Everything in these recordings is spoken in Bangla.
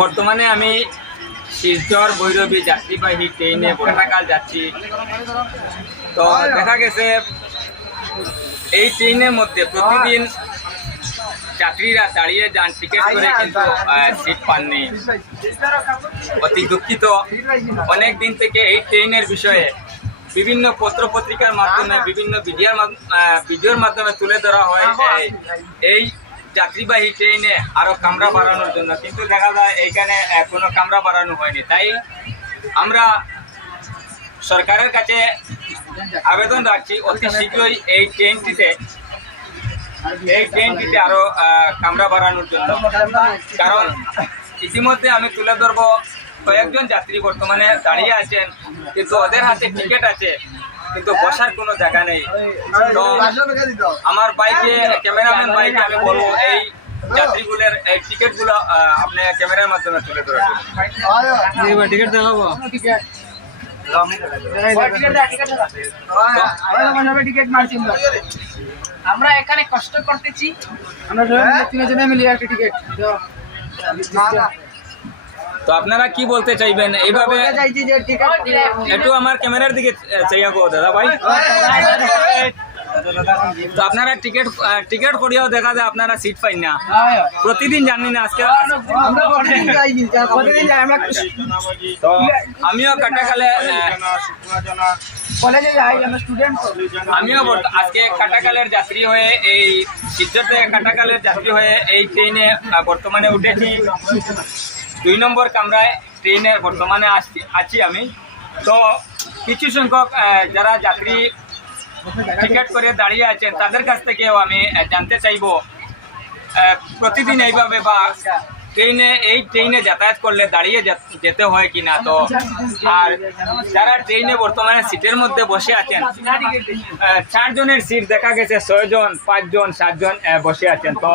বর্তমানে আমি শিলচর ভৈরবী যাত্রীবাহী ট্রেনে বর্ষাকাল যাচ্ছি। তো দেখা গেছে এই ট্রেনের মধ্যে প্রতিদিন যাত্রীরা দাঁড়িয়ে যান টিকিট করে, কিন্তু সিট পাননি। অতি দুঃখিত। অনেক দিন থেকে এই ট্রেনের বিষয়ে বিভিন্ন পত্রপত্রিকার মাধ্যমে, বিভিন্ন ভিডিওর মাধ্যমে তুলে ধরা হয় এই যাত্রীবাহী ট্রেনে আরো কামরা বাড়ানোর জন্য, কিন্তু দেখা যায় এইখানে কোনো কামরা বাড়ানো হয়নি। তাই আমরা সরকারের কাছে আবেদন রাখছি অতি শীঘ্রই এই ট্রেনটিতে আরো কামরা বাড়ানোর জন্য। কারণ ইতিমধ্যে আমি তুলে ধরবো কয়েকজন যাত্রী বর্তমানে দাঁড়িয়ে আছেন, কিন্তু ওদের হাতে টিকিট আছে কিন্তু বসার কোনো জায়গা নেই। তো আমার বাইকে, ক্যামেরাম্যান বাইকে আমি বলবো এই যাত্রীগুলোর এই টিকিটগুলো আপনি ক্যামেরার মাধ্যমে তুলে ধরবেন। টিকিট দেখাবো। আমরা এখানে কষ্ট করতেছি, আমরা তিনজনে মিলে একটা টিকিট। তো আপনারা কি বলতে চাইবেন এইভাবে? একটু আমার ক্যামেরার দিকে চাইয়া গো দাদা ভাই। তো আপনারা টিকিট করিয়াও দেখা যায় আপনারা সিট পাই না। প্রতিদিন জানি না, আজকে তো আমিও কাটাখালে আজকে কাটাখালের যাত্রী হয়ে, এই শিলচর থেকে কাটাখালের যাত্রী হয়ে এই ট্রেনে বর্তমানে উঠেছি। 2 নম্বর কামরায় ট্রেনের বর্তমানে আছি আমি। তো কিছু সংখ্যক যারা যাত্রী টিকিট করে দাঁড়িয়ে আছেন তাদের কাছ থেকেও আমি জানতে চাইব প্রতিদিন এইভাবে বা এই ট্রেনে যাতায়াত করলে দাঁড়িয়ে যেতে হয় কিনা। তো আর যারা ট্রেনে বর্তমানে সিটের মধ্যে বসে আছেন, 4 জনের সিট দেখা গেছে 6 জন, 5 জন, 7 জন বসে আছেন। তো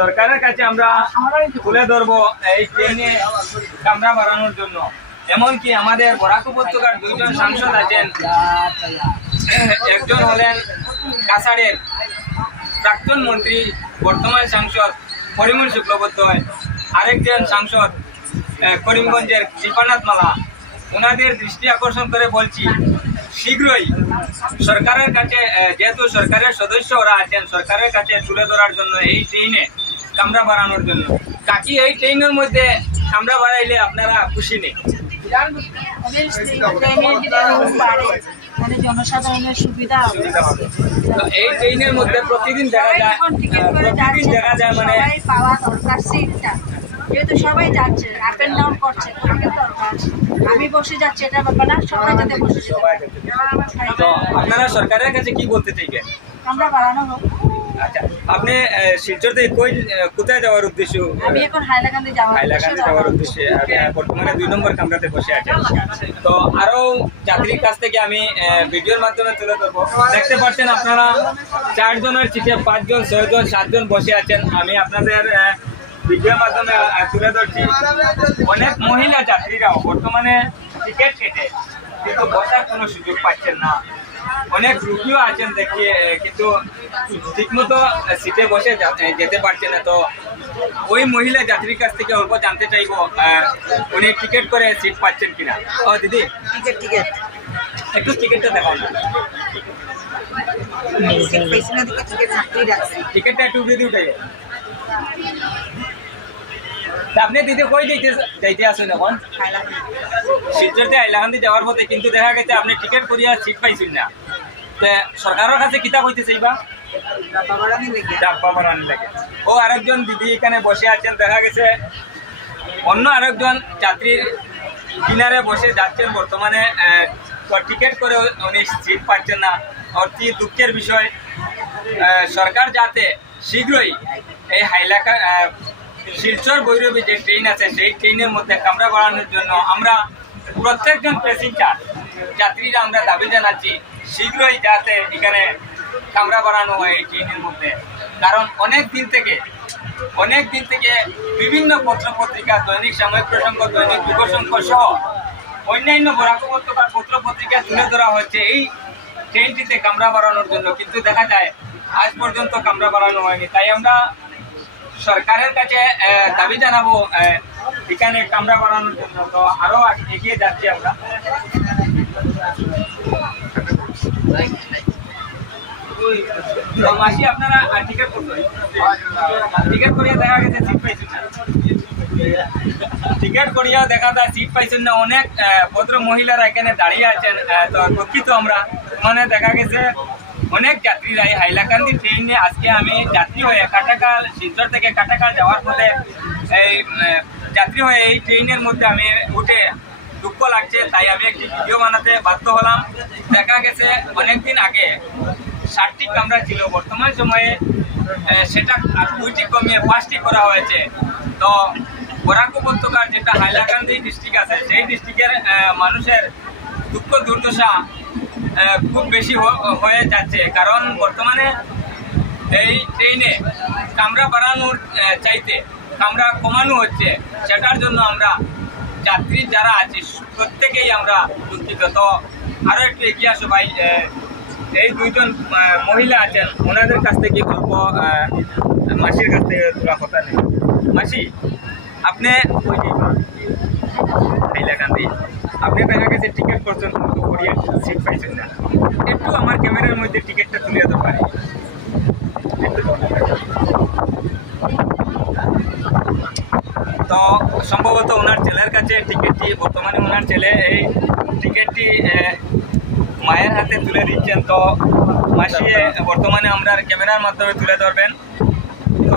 সরকারের কাছে আমরা তুলে ধরবো এই ট্রেনে কামরা বাড়ানোর জন্য। এমনকি আমাদের বরাক উপত্যকার 2 জন সাংসদ আছেন। একজন হলেন কাছাড়ের প্রাক্তন মন্ত্রী, বর্তমান সাংসদ পরিমল শুক্লবৈদ্য। আরেকজন সাংসদ করিমগঞ্জের কৃপানাথ মালা। ওনাদের দৃষ্টি আকর্ষণ করে বলছি শীঘ্রই সরকারের কাছে, যেহেতু সরকারের সদস্য ওরা আছেন, সরকারের কাছে তুলে ধরার জন্য এই ট্রেনে কামরা বাড়ানোর জন্য। কাকি এই ট্রেনের মধ্যে কামরা বাড়াইলে আপনারা খুশি নেই? জনসাধারণের সুবিধা এই ট্রেনের মধ্যে প্রতিদিন দেখা যায় মানে পাওয়া দরকার সিটটা, যেহেতু সবাই যাচ্ছে, আপ এন্ড ডাউন করছে, দরকার। আমি বসে যাচ্ছি এটা ব্যাপার না, সবাই যাতে বসে যেতে। তো আপনারা সরকারের কাছে কি বলতে চাইবেন? আমরা বাড়ানো হোক। আচ্ছা, আপনি শিলচর থেকে কোথায় যাওয়ার উদ্দেশ্য? আমি এখন হাইলাকান্দি যাওয়ার উদ্দেশ্যে বর্তমানে 2 নম্বর কামরাতে বসে আছেন। তো আরো যাত্রীর কাছ থেকে আমি ভিডিওর মাধ্যমে তুলে ধরবো। দেখতে পাচ্ছেন আপনারা 4 জনের সিটে 5 জন, 6 জন, 7 জন বসে আছেন। আমি আপনাদের ভিডিওর মাধ্যমে তুলে ধরছি। অনেক মহিলা যাত্রীরাও বর্তমানে টিকিট কেটে কিন্তু বসার কোনো সুযোগ পাচ্ছেন না। অনেক রুগীও আছেন দেখি, কিন্তু ঠিকমতো সিটে বসে যেতে পারছে না। তো ওই মহিলা যাত্রীর কাছ থেকে অল্প জানতে চাইবো উনি টিকিট করে সিট পাচ্ছেন কিনা। ও দিদি, টিকিট একটু টিকিটটা দেখাও না। টিকিটটা একটু দিদি উঠে। আপনি দিদি কই যাইতে আসুন এখন? শিলচরতে হাইলাকান্দি যাওয়ার পথে, কিন্তু দেখা গেছে আপনি টিকিট করিয়া সিট পাইছেন না। সরকারের কাছে কিতা কইতে চাইবা? ডাব্বা বাড়ানি লাগে। ও আরেকজন দিদি এখানে বসে আছেন, দেখা গেছে অন্য আরেকজন যাত্রীর কিনারে বসে যাচ্ছেন বর্তমানে। টিকিট করে উনি সিট পাচ্ছেন না। অতি দুঃখের বিষয়। সরকার যাতে শীঘ্রই এই শিলচর ভৈরবী যে ট্রেন আছে সেই ট্রেনের মধ্যে কামরা বাড়ানোর জন্য আমরা প্রত্যেকজন প্যাসেঞ্জার যাত্রীরা আমরা দাবি জানাচ্ছি শীঘ্রই যাতে এখানে কামরা বাড়ানো হয় এই ট্রেনের মধ্যে। কারণ অনেক দিন থেকে বিভিন্ন পত্রপত্রিকা, দৈনিক সাময়িক প্রসঙ্গ, দৈনিক যুগসংখ্য সহ অন্যান্য বরাক উপত্যকার পত্রপত্রিকা তুলে ধরা হচ্ছে এই ট্রেনটিতে কামরা বাড়ানোর জন্য, কিন্তু দেখা যায় আজ পর্যন্ত কামরা বাড়ানো হয়নি। তাই আমরা সরকারের কাছে দাবি জানাবো এখানে কামরা বাড়ানোর জন্য। তো আরো এগিয়ে যাচ্ছি আমরা। তো মাসি আপনারা টিকিট করতে টিকিট করিয়া দেখা গেছে সিট পাইছেন না, টিকিট করিয়া দেখা যায় সিট পাইছেন না। অনেক ভদ্র মহিলারা এখানে দাঁড়িয়ে আছেন। তো দুঃখিত আমরা, মানে দেখা গেছে অনেক যাত্রীরা এই হাইলাকান্দি ট্রেনে আজকে আমি যাত্রী হয়ে কাটাকাল, শিলচর থেকে কাটাকাল যাওয়ার পথে এই যাত্রী হয়ে এই ট্রেনের মধ্যে আমি উঠে দুঃখ লাগছে, তাই আমি একটি ভিডিও বানাতে বাধ্য হলাম। দেখা গেছে অনেকদিন আগে 60টি কামরা ছিল, বর্তমান সময়ে সেটা আর 2টি কমিয়ে 5টি করা হয়েছে। তো বরাক উপত্যকার যেটা হাইলাকান্দি ডিস্ট্রিক্ট আছে, সেই ডিস্ট্রিক্টের মানুষের দুঃখ দুর্দশা খুব বেশি হয়ে যাচ্ছে, কারণ বর্তমানে এই ট্রেনে কামরা বাড়ানোর চাইতে কামরা কমানো হচ্ছে। সেটার জন্য আমরা যাত্রী যারা আছে প্রত্যেকেই আমরা দুঃখিত। তো আরও একটু এগিয়ে আসো ভাই, এই দুইজন মহিলা আছেন, ওনাদের কাছ থেকে অল্প মাসির কাছ থেকে তোলা কথা নেই। মাসি, আপনি হাইলাকান্দি আপনি দেখা গেছে টিকিট করছেন কিন্তু করিয়া সিট পাইছেন না, একটু আমার ক্যামেরার মধ্যে টিকিটটা তুলে দিতে পারি? তো সম্ভবত ওনার ছেলের কাছে টিকিটটি, বর্তমানে ওনার ছেলে এই টিকিটটি মায়ের হাতে তুলে দিচ্ছেন। তো মাসি বর্তমানে আমরা ক্যামেরার মাধ্যমে তুলে ধরবেন। তো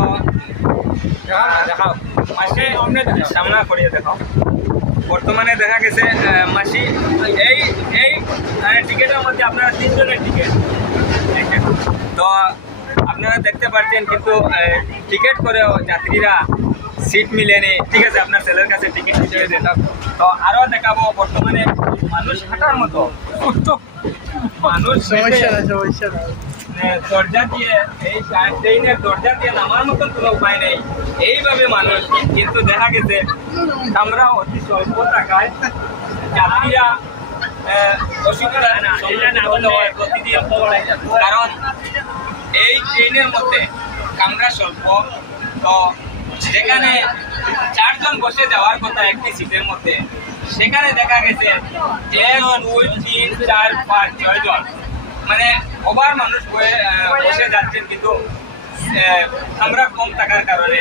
দেখাও মাসি, সামনা করিয়ে দেখাও। বর্তমানে দেখা গেছে মাসি এই এই টিকিটের মধ্যে আপনারা 3 জনের টিকিট, তো আপনারা দেখতে পাচ্ছেন, কিন্তু টিকিট করেও যাত্রীরা সিট মিলেনি। ঠিক আছে, আপনার ছেলের কাছে টিকিট দিয়ে দেন। তো আরও দেখাবো, বর্তমানে মানুষ হাঁটার মতো মানুষ দরজা দিয়ে, এই ট্রেনের দরজা দিয়ে নামার মতন কোনো উপায় নেই, এইভাবে মানুষ। কিন্তু দেখা গেছে আমরা অতি স্বল্প টাকায় যাত্রীরা অসুবিধা হয় প্রতিদিন, কারণ এই ট্রেনের মধ্যে কামরা স্বল্প। তো যেখানে 4 জন বসে যাওয়ার কথা একটি সিটের মধ্যে, সেখানে দেখা গেছে 1 2 3 4 5 6 জন, মানে ওভার মানুষ বসে যাচ্ছেন। কিন্তু আমরা কম থাকার কারণে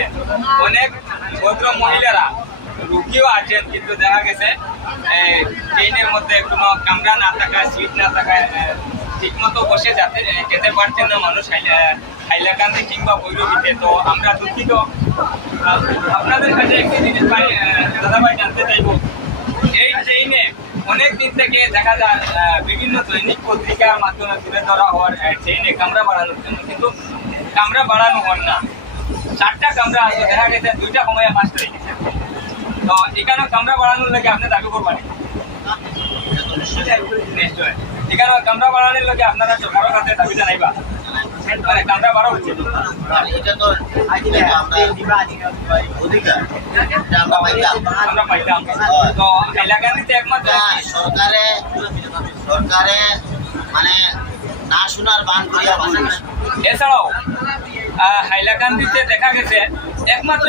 অনেক ভদ্র মহিলারা রুগীও আছেন, কিন্তু দেখা গেছে ট্রেনের মধ্যে কোনো কামরা না থাকায়, সিট না থাকায় ঠিক মতো বসে যেতে পারছেন না মানুষ হাইলাকান্দি কিংবা ভৈরবীতে। তো আমরা দুঃখিত। আপনাদের কাছে একটি জিনিস ভাই, দাদা ভাই, জানতে চাইব, এই ট্রেনে অনেক দিন থেকে দেখা যায় বিভিন্ন দৈনিক পত্রিকার মাধ্যমে তুলে ধরা হওয়ার ট্রেনে কামরা বাড়ানোর জন্য, কিন্তু কামরা বাড়ানো হন না। 4টা কামরা আছে, দেখা গেছে 2টা কমাইয়া 5টা হয়ে গেছে। তো এখানে কামরা বাড়ানোর লাগে আপনি দাবি করবেন নিশ্চয়, এখানে কামরা বাড়ানোর লাগে আপনারা সরকারের কাছে দাবি জানাইবা, মানে কামরা বাড়া উচিত। আমরা পাইতাম। তো হাইলাকান্দিতে একমাত্র সরকারে মানে না শোনার বান করিয়া বলিস। এছাড়াও হাইলাকান্দিতে দেখা গেছে একমাত্র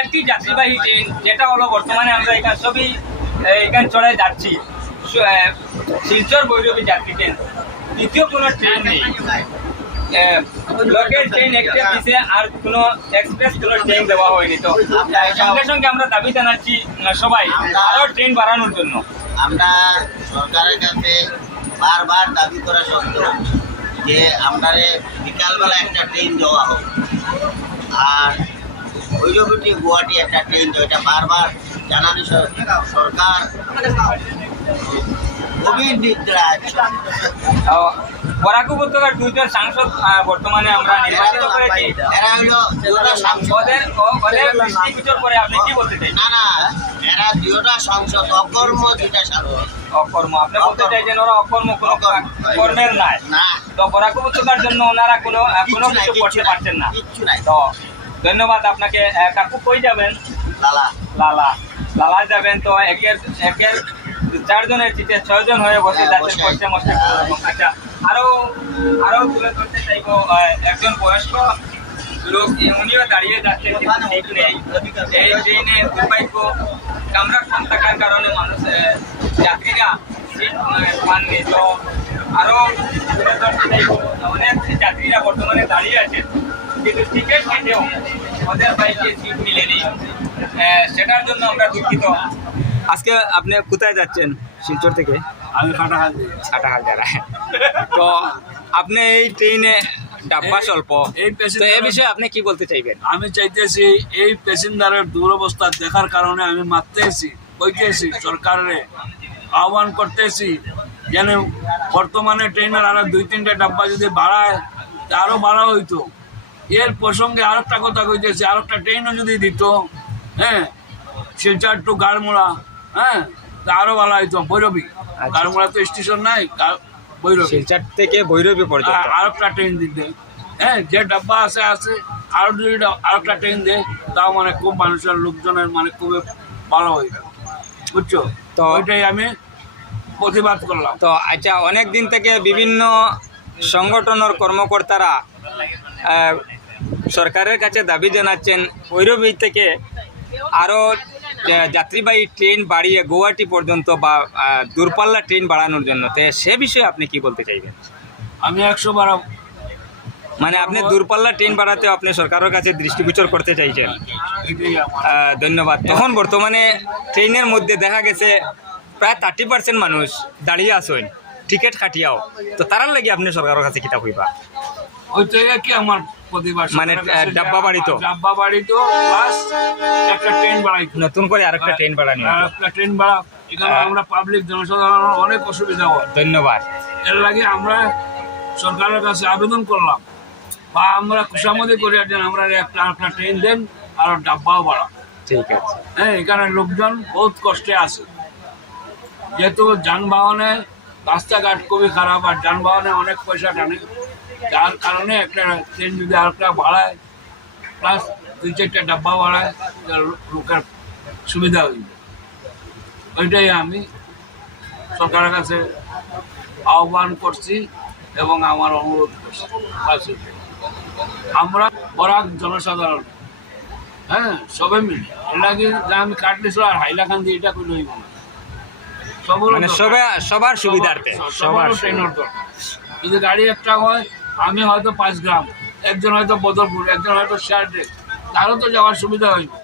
একটি যাত্রীবাহী ট্রেন, যেটা হলো বর্তমানে আমরা এখানে সবই এখানে চড়াই যাচ্ছি, শিলচর ভৈরবী যাত্রী ট্রেন। দ্বিতীয় কোনো ট্রেন নেই। লোকের ট্রেন একটা দিছে, আর কোনো এক্সপ্রেস কোনো ট্রেন দেওয়া হয়নি। তো সঙ্গে সঙ্গে আমরা দাবি জানাচ্ছি সবাই আরও ট্রেন বাড়ানোর জন্য। আমরা সরকারের কাছে বারবার দাবি করা সত্ত্বেও যে আমাদের বিকালবেলা একটা ট্রেন দেওয়া হোক, আর ভৈরবী গুয়াহাটি একটা ট্রেন দেওয়া, এটা বারবার জানানো সরকার গভীর নিদ্রা আছে। বরাক উপত্যকার 2 জন সাংসদ বর্তমানে আমরা নির্বাচিত করেছি। এরা হলো ওদের দৃষ্টিগোচর করে আপনি কি বলতে চাই? না, এরা 2টা সংসদ অকর্ম, 2টা সাংসদ অকর্ম। আপনি বলতে চাইছেন ওরা অকর্ম, কোনো কর্মের নাই না। তো বরাক উপত্যকার জন্য ওনারা কোনো কিছু করতে পারছেন না। কিচ্ছু নাই। তো ধন্যবাদ আপনাকে। কাকু কই যাবেন? লালা যাবেন। তো একের 4 জনের চিঠে 6 জন হয়ে বসে যাচ্ছেন কষ্টে মষ্টে। আচ্ছা, আরো তুলে ধরতে চাইবো একজন বয়স্ক লোক উনিও দাঁড়িয়ে যাচ্ছেন, কিন্তু ঠিক নেই। এই ট্রেনে দুর্ভাগ্য কামরা কম থাকার কারণে মানুষ যাত্রীরা সিট পাননি। তো আরও অনেক যাত্রীরা বর্তমানে দাঁড়িয়ে আছেন, কিন্তু টিকিট কেটেও ওদের বাইকে সিট মিলেনি। সেটার জন্য আমরা দুঃখিত। আজকে আপনি কোথায় যাচ্ছেন শিলচর থেকে? আমি কাটাহাল দিই। কাটাহাল যারা। তো আপনি এই ট্রেনে ডাব্বা স্বল্প, এই তো এই বিষয়ে আপনি কি বলতে চাইবেন? আমি চাইতেছি এই প্যাসেঞ্জারের দুরবস্থা দেখার কারণে আমি মারতেছি, কইতেছি সরকারের আহ্বান করতেছি যেন বর্তমানে ট্রেনের আরো 2-3টা ডাব্বা যদি বাড়ায় তা আরো বাড়া হইতো। এর প্রসঙ্গে আরেকটা কথা কইতেছি, আরেকটা ট্রেনও যদি দিত, হ্যাঁ, শিলচর টু গাড়মুড়া, হ্যাঁ, তা আরো ভালো হইতো। ভৈরবী, গাড়মুড়া তো স্টেশন নাই, ভৈরবী, শিলচর থেকে ভৈরবী পর্যন্ত আরেকটা ট্রেন দিতে, হ্যাঁ, যে ডাব্বা আছে আরো যদি আরেকটা ট্রেন দেয় তাও মানে খুব মানুষের লোকজনের মানে খুবই ভালো হইবে, বুঝছো? তো ওইটাই আমি প্রতিবাদ করলাম। তো আচ্ছা, অনেক দিন থেকে বিভিন্ন সংগঠনের কর্মকর্তারা সরকারের কাছে দাবি জানাচ্ছেন ভৈরবী থেকে আরও যাত্রীবাহী ট্রেন বাড়িয়ে গুয়াহাটি পর্যন্ত বা দূরপাল্লা ট্রেন বাড়ানোর জন্য। তো সে বিষয়ে আপনি কি বলতে চাইবেন? আমি 100 মানে আপনি দূরপাল্লা ট্রেন বাড়াতে আপনি সরকারের কাছে দৃষ্টিগোচর করতে চাইছেন। এটাই আমার ধন্যবাদ। তখন বর্তমানে ট্রেনের মধ্যে দেখা গেছে প্রায় 30% মানুষ দাঁড়িয়ে আসেন টিকিট কাটিয়াও। তো তারার লাগে আপনি সরকারের কাছে কিতাব হইবা? ওইটাই কি আমার প্রতিবাদ, মানে ডাব্বা বাড়ি তো প্লাস একটা ট্রেন বাড়াই, নতুন করে আরেকটা ট্রেন বাড়ানো। একটা ট্রেন বাড়া, এখানে আমরা পাবলিক জনসাধারণ অনেক অসুবিধা হয়। ধন্যবাদ। এর লাগে আমরা সরকারের কাছে আবেদন করলাম বা আমরা খুশামদি করি যেন আমরা একটা ট্রেন দেন আর ডাব্বাও বাড়া। ঠিক আছে। হ্যাঁ, এখানে লোকজন বহুত কষ্টে আছে, যেহেতু যানবাহনে রাস্তাঘাট খুবই খারাপ আর যানবাহনে অনেক পয়সা টানে, যার কারণে একটা ট্রেন যদি আরেকটা বাড়ায় প্লাস 2-4টা ডাব্বা বাড়ায় লোকের সুবিধা হইবে। ওইটাই আমি সরকারের কাছে আহ্বান করছি এবং আমার অনুরোধ করছি। আমরা বরাক জনসাধারণ, হ্যাঁ, সবে মিলে এর লাগে আমি কাটলিছো আর হাইলাকান্দি এটা করে হইব না, মানে সবার সুবিধার্থে সবার ট্রেনের দরকার। যদি গাড়ি একটা হয়, আমি হয়তো 5 গ্রাম, একজন হয়তো বদরপুর, একজন হয়তো শেয়ারডে, তারও তো যাওয়ার সুবিধা হইবে।